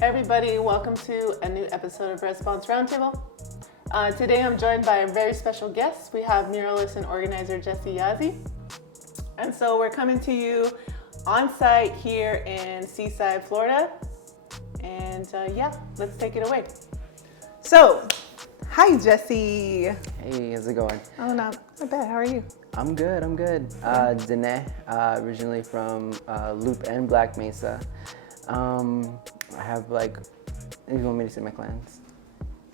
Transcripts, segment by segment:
Hey everybody, welcome to a new episode of Response Roundtable. Today I'm joined by a very special guest. We have muralist and organizer Jesse Yazzie. And so we're coming to you on site here in Seaside, Florida. And let's take it away. So, hi Jesse. Hey, how's it going? Oh, not bad. How are you? I'm good. Dene, originally from Loop and Black Mesa. I have you want me to say my clans?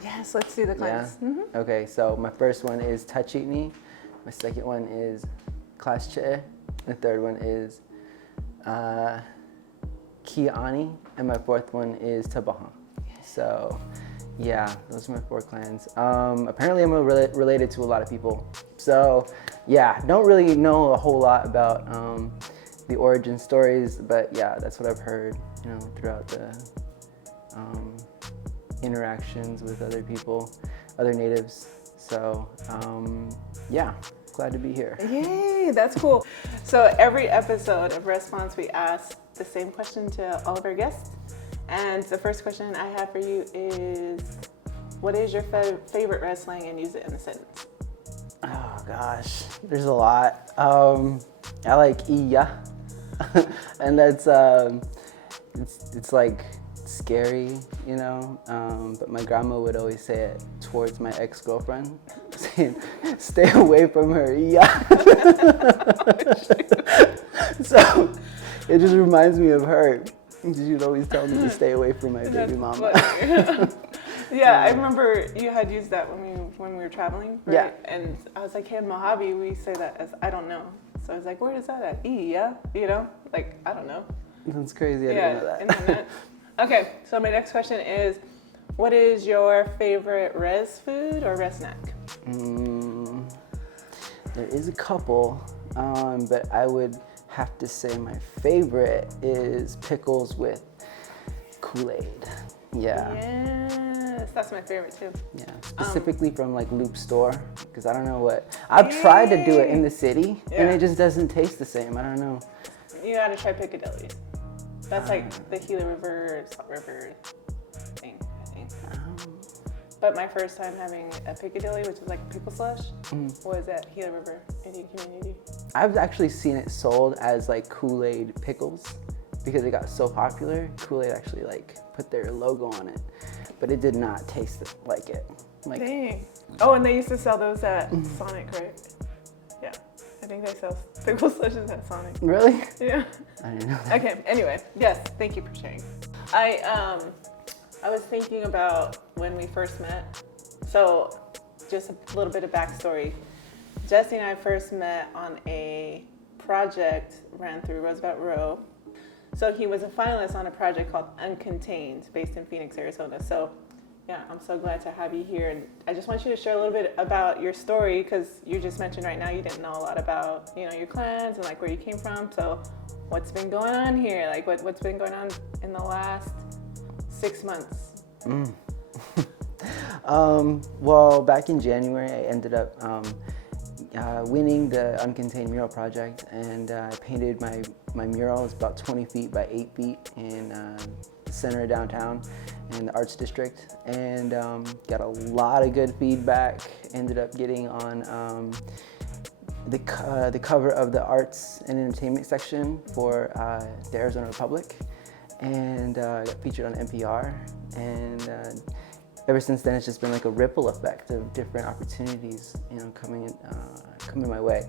Yes, let's do the clans. Yeah? Mm-hmm. Okay, so my first one is Tachitni. My second one is Class Che. The third one is Kiani. And my fourth one is Tabahan. So, yeah, those are my four clans. Apparently I'm related to a lot of people. So, yeah, don't really know a whole lot about the origin stories, but yeah, that's what I've heard, throughout the interactions with other people, other natives. So, glad to be here. Yay, that's cool. So every episode of Response, we ask the same question to all of our guests. And the first question I have for you is, what is your favorite res slang, and use it in a sentence? Oh gosh, there's a lot. I like iya, and that's it's like scary, but my grandma would always say it towards my ex-girlfriend, saying, stay away from her, iya. So it just reminds me of her. She'd always tell me to stay away from my baby mama. Yeah, I remember you had used that when we were traveling, right? Yeah. And I was like, hey, in Mojave, we say that as I don't know. So I was like, where is that at? Yeah, I don't know. That's crazy. I didn't know that. Internet. Okay, so my next question is, what is your favorite res food or res snack? There is a couple, but I would have to say my favorite is pickles with Kool-Aid. Yeah. Yes, that's my favorite too. Yeah, specifically from Loop store, because I don't know what, I've tried to do it in the city and it just doesn't taste the same. I don't know. You gotta try Piccadilly. That's the Gila River, Salt River thing, I think. But my first time having a Piccadilly, which is like pickle slush, was at Gila River Indian Community. I've actually seen it sold as Kool-Aid pickles because it got so popular. Kool-Aid actually put their logo on it, but it did not taste like it. Dang. Oh, and they used to sell those at Sonic, right? Yeah, I think they sell pickle slushes at Sonic. Really? Yeah. I didn't know that. Okay, anyway, yes, thank you for sharing. I was thinking about when we first met. So just a little bit of backstory. Jesse and I first met on a project ran through Roosevel Row. So he was a finalist on a project called Uncontained, based in Phoenix, Arizona. So yeah, I'm so glad to have you here. And I just want you to share a little bit about your story, because you just mentioned right now you didn't know a lot about, your clans and where you came from. So what's been going on here? What's been going on in the last 6 months? Well, back in January, I ended up winning the Uncontained mural project, and I painted my mural. It's about 20 feet by 8 feet in the center of downtown in the Arts District, and got a lot of good feedback. Ended up getting on the cover of the Arts and Entertainment section for the Arizona Republic, and got featured on NPR, and ever since then it's just been a ripple effect of different opportunities coming my way.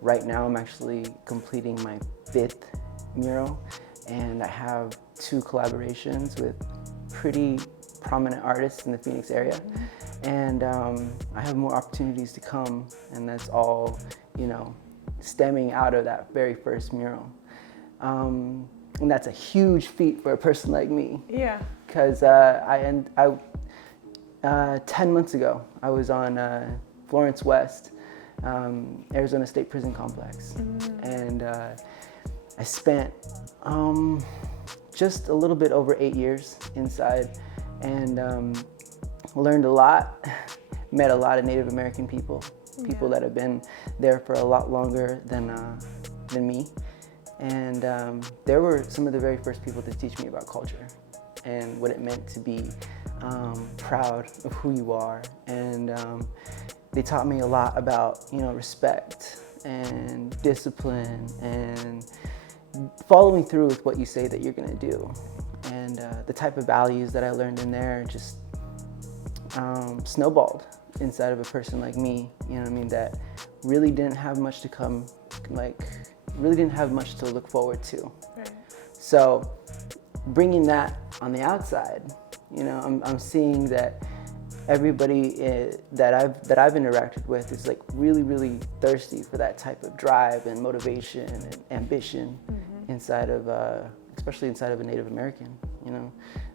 Right now I'm actually completing my 5th mural, and I have 2 collaborations with pretty prominent artists in the Phoenix area, and I have more opportunities to come, and that's all stemming out of that very first mural. And that's a huge feat for a person like me. Yeah. Because 10 months ago, I was on Florence West, Arizona State Prison Complex. And I spent just a little bit over 8 years inside, and learned a lot, met a lot of Native American people that have been there for a lot longer than me. And they were some of the very first people to teach me about culture and what it meant to be proud of who you are. And they taught me a lot about, respect and discipline and following through with what you say that you're gonna do. And the type of values that I learned in there just snowballed inside of a person like me, that really didn't have much to come, really didn't have much to look forward to. Right. So bringing that on the outside, I'm seeing that everybody that I've interacted with is like really, really thirsty for that type of drive and motivation and ambition inside of, especially inside of a Native American.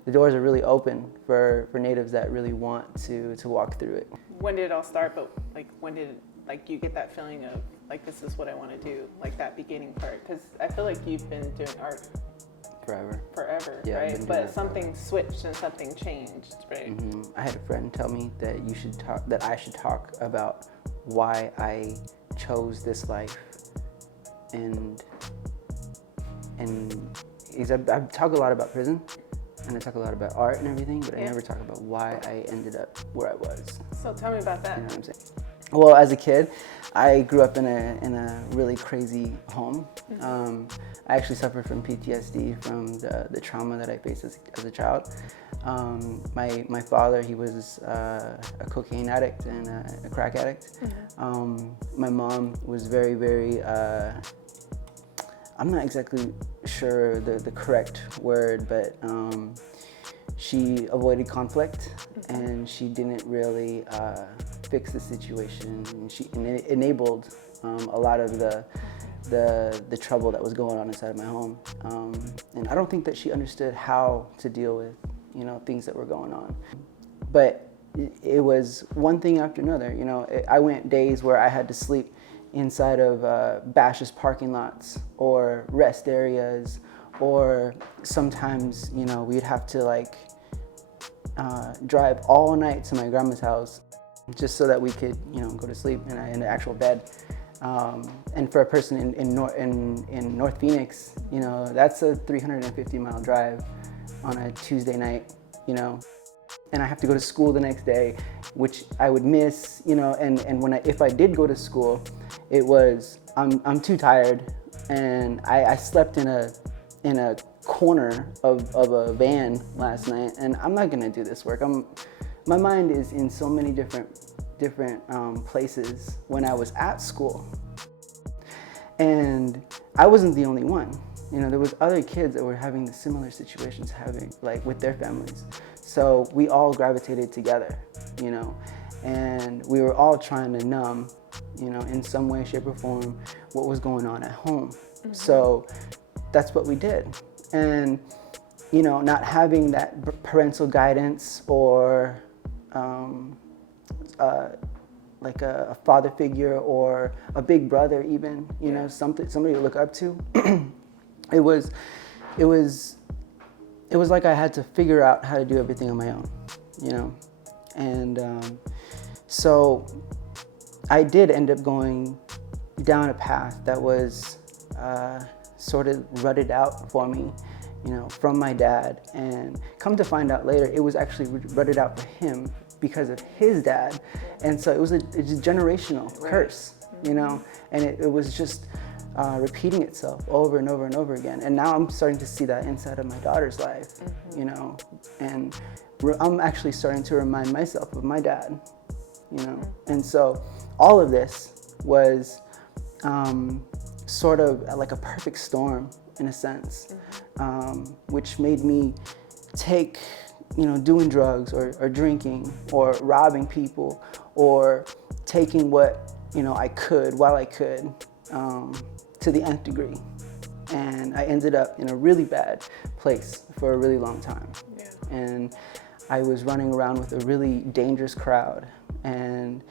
The doors are really open for natives that really want to walk through it. When did it all start? But when did you get that feeling of this is what I want to do, that beginning part? Because I feel like you've been doing art forever, yeah, right? But something switched and something changed, right? I had a friend tell me that I should talk about why I chose this life, and I talk a lot about prison, and I talk a lot about art and everything, but I never talk about why I ended up where I was. So tell me about that. You know what I'm saying? Well, as a kid, I grew up in a really crazy home. I actually suffered from PTSD from the trauma that I faced as a child. My father, he was a cocaine addict and a crack addict. My mom was very, very, I'm not exactly sure the correct word, but she avoided conflict, and she didn't really fix the situation, and it enabled a lot of the trouble that was going on inside of my home. And I don't think that she understood how to deal with things that were going on. But it was one thing after another. I went days where I had to sleep inside of Bash's parking lots or rest areas, or sometimes we'd have to drive all night to my grandma's house just so that we could go to sleep in the actual bed. And for a person in North Phoenix, that's a 350-mile drive on a Tuesday night, and I have to go to school the next day, which I would miss, and if I did go to school, it was I'm too tired, and I slept in a corner of a van last night, and I'm not gonna do this work. My mind is in so many different places when I was at school, and I wasn't the only one. There was other kids that were having the similar situations, with their families. So we all gravitated together, and we were all trying to numb, in some way, shape, or form, what was going on at home. So that's what we did. And, not having that parental guidance or a father figure or a big brother even, somebody to look up to, it was like I had to figure out how to do everything on my own, and so I did end up going down a path that was sort of rutted out for me, from my dad, and come to find out later, it was actually rutted out for him because of his dad, and so it's a generational curse, and it was just repeating itself over and over and over again. And now I'm starting to see that inside of my daughter's life, and I'm actually starting to remind myself of my dad, and so all of this was sort of like a perfect storm in a sense, which made me take, doing drugs or drinking or robbing people or taking what, I could while I could, to the nth degree. And I ended up in a really bad place for a really long time. Yeah. And I was running around with a really dangerous crowd. And,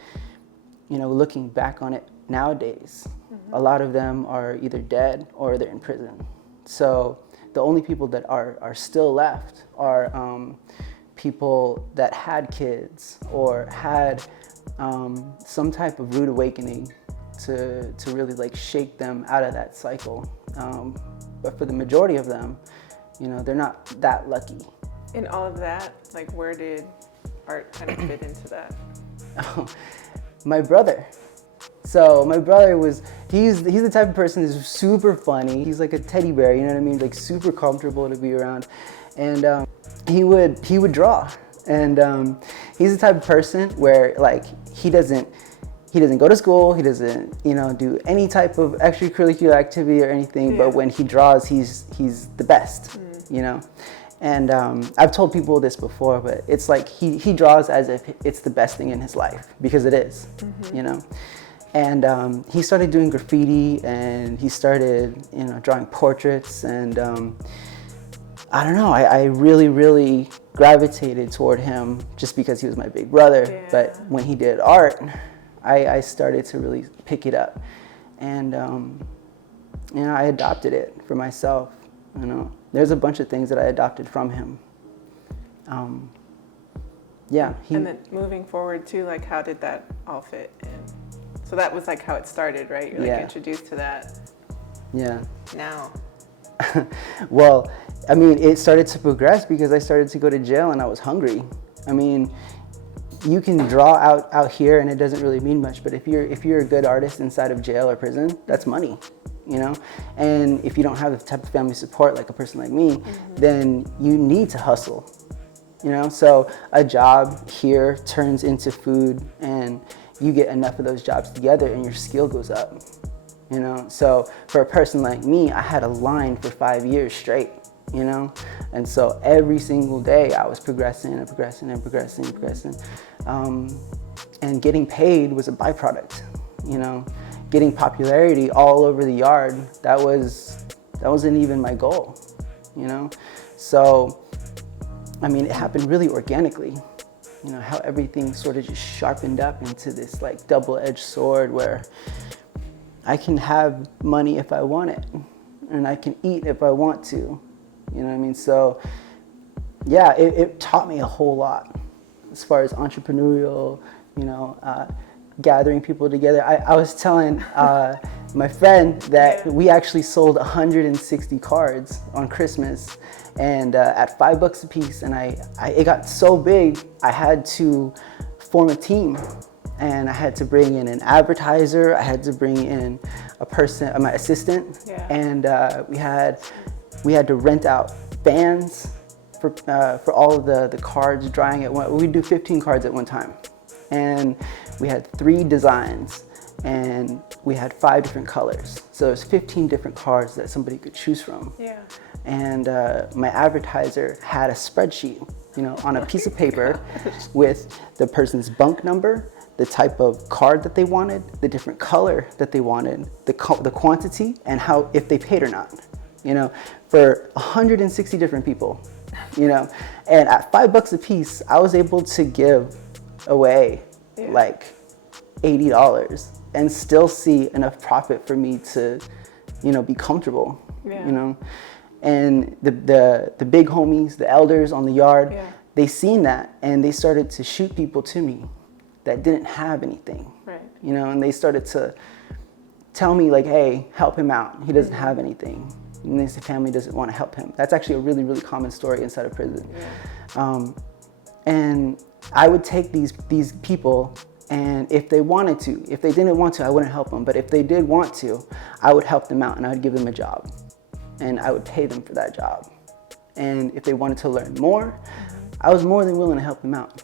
looking back on it nowadays, a lot of them are either dead or they're in prison. So the only people that are still left are people that had kids or had some type of rude awakening to really like shake them out of that cycle. But for the majority of them, you know, they're not that lucky. In all of that, like where did art kind of fit into that? My brother. So my brother he's the type of person who's super funny. He's like a teddy bear, you know what I mean? Like super comfortable to be around. And he would draw. And he's the type of person where like he doesn't go to school, he doesn't, you know, do any type of extracurricular activity or anything, but when he draws, he's the best, you know? And I've told people this before, but it's like he draws as if it's the best thing in his life, because it is, you know? And he started doing graffiti, and he started, you know, drawing portraits, and I don't know, I really, really gravitated toward him just because he was my big brother. Yeah. But when he did art, I started to really pick it up, and you know, I adopted it for myself. You know, there's a bunch of things that I adopted from him. Yeah. And then moving forward too, like how did that all fit in? So that was like how it started, right? You're like introduced to that. Yeah. Now. Well, I mean, it started to progress because I started to go to jail and I was hungry. I mean, you can draw out here and it doesn't really mean much, but if you're a good artist inside of jail or prison, that's money, you know? And if you don't have the type of family support like a person like me, then you need to hustle, you know? So a job here turns into food, and you get enough of those jobs together and your skill goes up, you know? So for a person like me, I had a line for 5 years straight, you know? And so every single day I was progressing and progressing and progressing and progressing. And getting paid was a byproduct, you know? Getting popularity all over the yard, that wasn't even my goal, you know? So, I mean, it happened really organically, you know, how everything sort of just sharpened up into this like double-edged sword where I can have money if I want it, and I can eat if I want to, you know what I mean? So, yeah, it taught me a whole lot as far as entrepreneurial, you know, gathering people together. I was telling my friend that we actually sold 160 cards on Christmas, and at $5 a piece, and it got so big, I had to form a team, and I had to bring in an advertiser, I had to bring in a person, my assistant, and we had to rent out vans for all of the cards drying at one. We'd do 15 cards at one time, and we had 3 designs, and we had 5 different colors. So there's 15 different cards that somebody could choose from. Yeah. And my advertiser had a spreadsheet, you know, on a piece of paper with the person's bunk number, the type of card that they wanted, the different color that they wanted, the quantity, and how, if they paid or not, you know, for 160 different people, you know. And at $5 a piece, I was able to give away like $80 and still see enough profit for me to, you know, be comfortable, you know. And the big homies, the elders on the yard, they seen that, and they started to shoot people to me that didn't have anything, you know, and they started to tell me like, hey, help him out. He doesn't have anything. And his family doesn't want to help him. That's actually a really, really common story inside of prison. And I would take these people, and if they wanted to, if they didn't want to, I wouldn't help them. But if they did want to, I would help them out, and I would give them a job, and I would pay them for that job. And if they wanted to learn more, I was more than willing to help them out,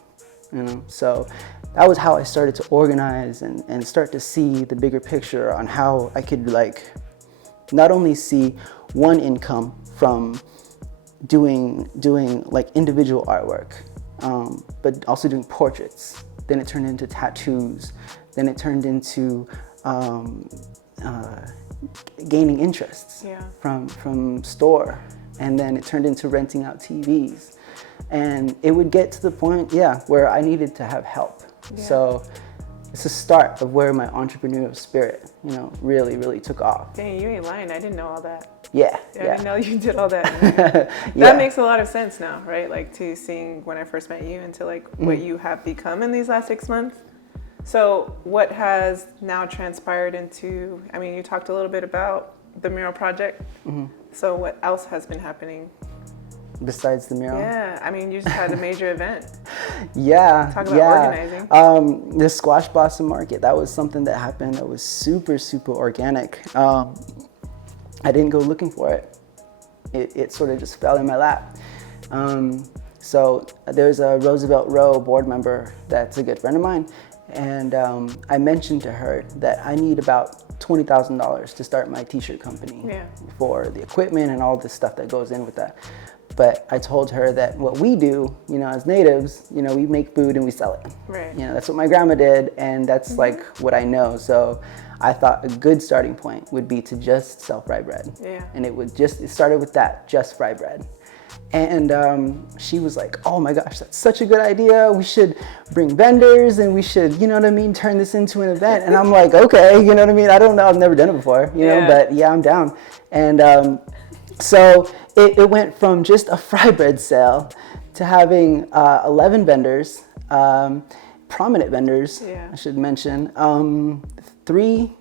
you know? So that was how I started to organize and start to see the bigger picture on how I could like not only see one income from doing like individual artwork, but also doing portraits. Then it turned into tattoos. Then it turned into gaining interests from store. And then it turned into renting out TVs. And it would get to the point, where I needed to have help. So it's a start of where my entrepreneurial spirit, you know, really, really took off. Dang, you ain't lying. I didn't know all that. Yeah. I didn't know you did all that. That makes a lot of sense now, right? Like to seeing when I first met you into like what you have become in these last 6 months. So what has now transpired into, I mean, you talked a little bit about the mural project. Mm-hmm. So what else has been happening? Besides the mural? Yeah, I mean, you just had a major event. Yeah. Talk about organizing. The squash blossom market, that was something that happened that was super, super organic. I didn't go looking for it. It sort of just fell in my lap. So there's a Roosevel Row board member that's a good friend of mine. And I mentioned to her that I need about $20,000 to start my t-shirt company for the equipment and all the stuff that goes in with that. But I told her that what we do, you know, as natives, you know, we make food and we sell it. Right. You know, that's what my grandma did, and that's like what I know. So I thought a good starting point would be to just sell fry bread. Yeah. And it started with that, just fry bread. And she was like, oh my gosh, that's such a good idea. We should bring vendors and we should, you know what I mean, turn this into an event. And I'm like, okay, you know what I mean? I don't know, I've never done it before, you know, but yeah, I'm down. And so it went from just a fry bread sale to having 11 vendors, prominent vendors, I should mention, 3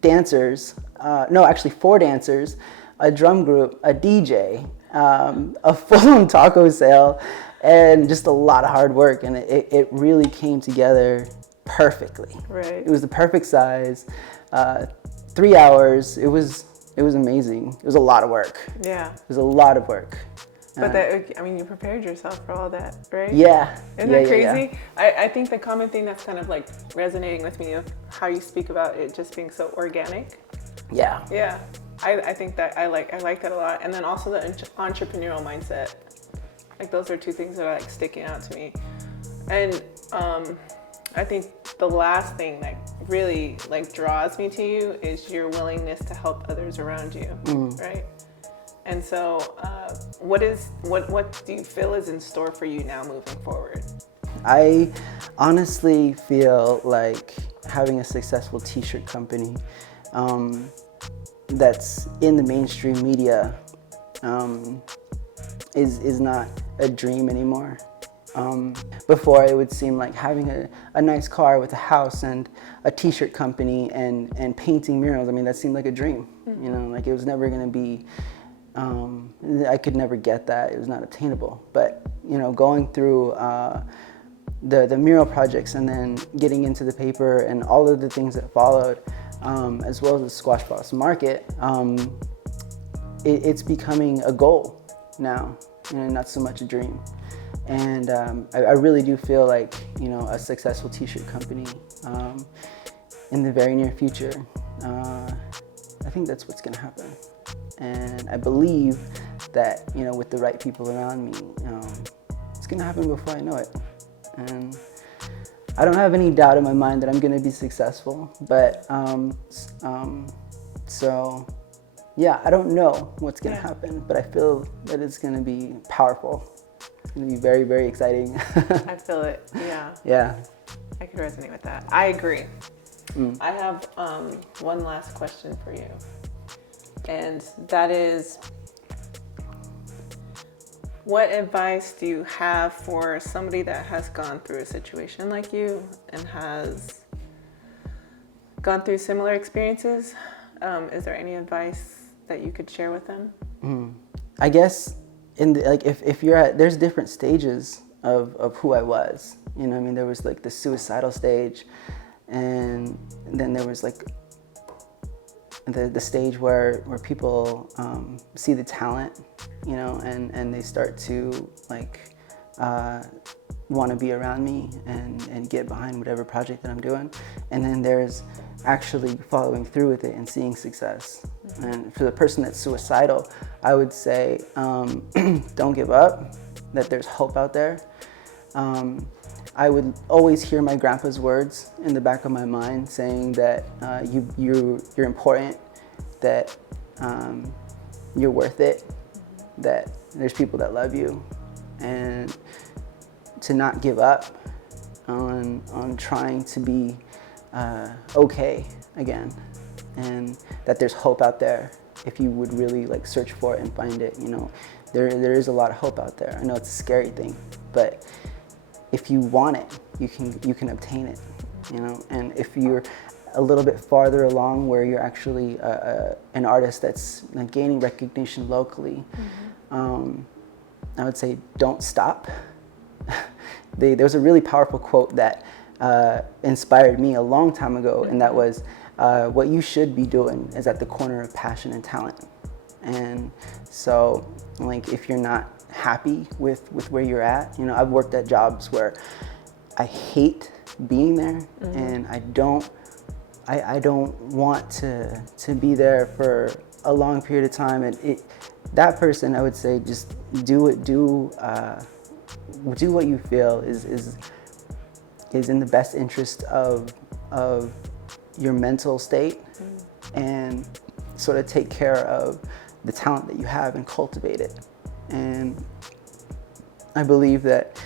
dancers, actually 4 dancers, a drum group, a DJ, a full-on taco sale, and just a lot of hard work. And it really came together perfectly. Right. It was the perfect size, 3 hours. It was amazing. It was a lot of work. Yeah. It was a lot of work. But that, I mean, you prepared yourself for all that, right? Yeah. Isn't that crazy? Yeah. I think the common thing that's kind of like resonating with me of how you speak about it just being so organic. Yeah. Yeah. I think that I like that a lot. And then also the entrepreneurial mindset. Like those are 2 things that are like sticking out to me. And I think the last thing that really like draws me to you is your willingness to help others around you, right? And so what do you feel is in store for you now moving forward? I honestly feel like having a successful t-shirt company that's in the mainstream media is not a dream anymore. Before it would seem like having a nice car with a house and a t-shirt company and painting murals. I mean, that seemed like a dream, you know, like it was never gonna be, I could never get that. It was not attainable. But, you know, going through the mural projects and then getting into the paper and all of the things that followed, as well as the squash blossom market, it's becoming a goal now, and not so much a dream. And I really do feel like, you know, a successful t-shirt company in the very near future. I think that's what's gonna happen. And I believe that, you know, with the right people around me, it's gonna happen before I know it. And I don't have any doubt in my mind that I'm gonna be successful, but so yeah, I don't know what's gonna happen, but I feel that it's gonna be powerful. It's gonna be very, very exciting. I feel it, yeah. Yeah. I could resonate with that. I agree. I have one last question for you. And that is, what advice do you have for somebody that has gone through a situation like you and has gone through similar experiences? Is there any advice that you could share with them? I guess if you're there's different stages of who I was. You know, I mean, there was like the suicidal stage, and then there was like the stage where people see the talent, you know, and they start to like want to be around me and get behind whatever project that I'm doing. And then there's actually following through with it and seeing success. And for the person that's suicidal, I would say don't give up, that there's hope out there. I would always hear my grandpa's words in the back of my mind saying that you're important, that you're worth it, that there's people that love you, and to not give up on trying to be okay again, and that there's hope out there if you would really like search for it and find it. You know, there is a lot of hope out there. I know it's a scary thing, but if you want it, you can obtain it. you know. And if you're a little bit farther along where you're actually an artist that's gaining recognition locally, I would say don't stop. There's a really powerful quote that inspired me a long time ago, and that was, what you should be doing is at the corner of passion and talent. And so, like, if you're not happy with where you're at, you know, I've worked at jobs where I hate being there, and I don't want to be there for a long period of time. And that person, I would say, just do what you feel is in the best interest of your mental state, and sort of take care of the talent that you have and cultivate it. And I believe that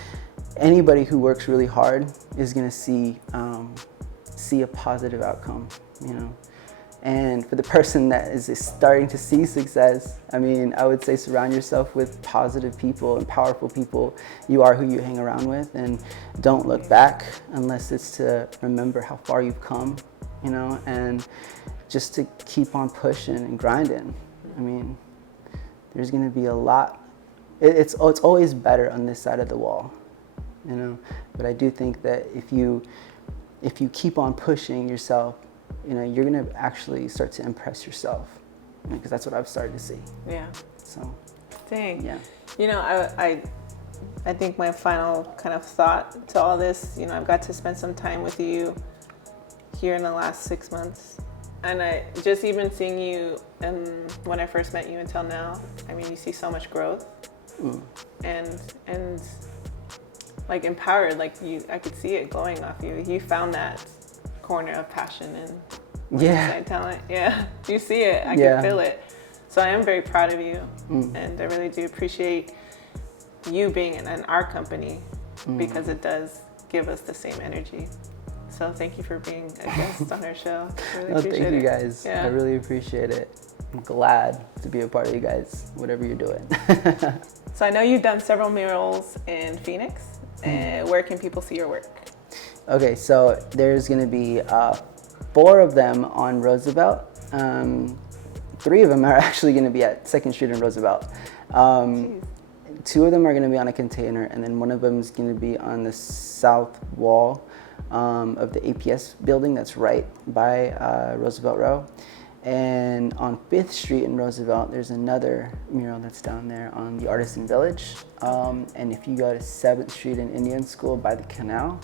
anybody who works really hard is going to see a positive outcome, you know. And for the person that is starting to see success, I mean, I would say surround yourself with positive people and powerful people. You are who you hang around with, and don't look back unless it's to remember how far you've come, you know, and just to keep on pushing and grinding. I mean, there's going to be a lot. It's always better on this side of the wall, you know. But I do think that if you keep on pushing yourself, you know, you're going to actually start to impress yourself, because that's what I've started to see. Yeah. So. Dang. Yeah. You know, I think my final kind of thought to all this, you know, I've got to spend some time with you here in the last 6 months. And I just even seeing you when I first met you until now, I mean, you see so much growth and like empowered, like I could see it glowing off you. You found that corner of passion and inside talent. Yeah, you see it, I can feel it. So I am very proud of you, and I really do appreciate you being in our company, because it does give us the same energy. So thank you for being a guest on our show. I really appreciate thank you it. guys. Yeah. I really appreciate it. I'm glad to be a part of you guys, whatever you're doing. So I know you've done several murals in Phoenix. Where can people see your work? Okay, so there's going to be 4 of them on Roosevelt. 3 of them are actually going to be at 2nd Street and Roosevelt. 2 of them are going to be on a container, and then one of them is going to be on the south wall of the APS building that's right by Roosevel Row. And on 5th Street in Roosevelt, there's another mural that's down there on the Artisan Village. And if you go to 7th Street in Indian School by the canal,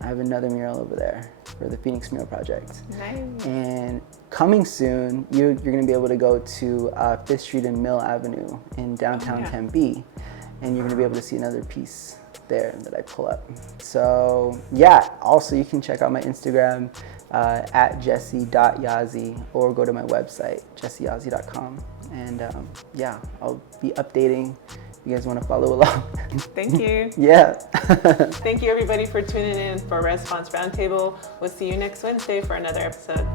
I have another mural over there for the Phoenix Mural Project. Nice. And coming soon, you're going to be able to go to 5th Street and Mill Avenue in downtown Tempe, and you're going to be able to see another piece there that I pull up. So yeah, also you can check out my Instagram at jesse.yazzie, or go to my website, jesseyazzie.com. And yeah, I'll be updating. You guys want to follow along? Thank you. Yeah. Thank you everybody for tuning in for Response Roundtable. We'll see you next Wednesday for another episode.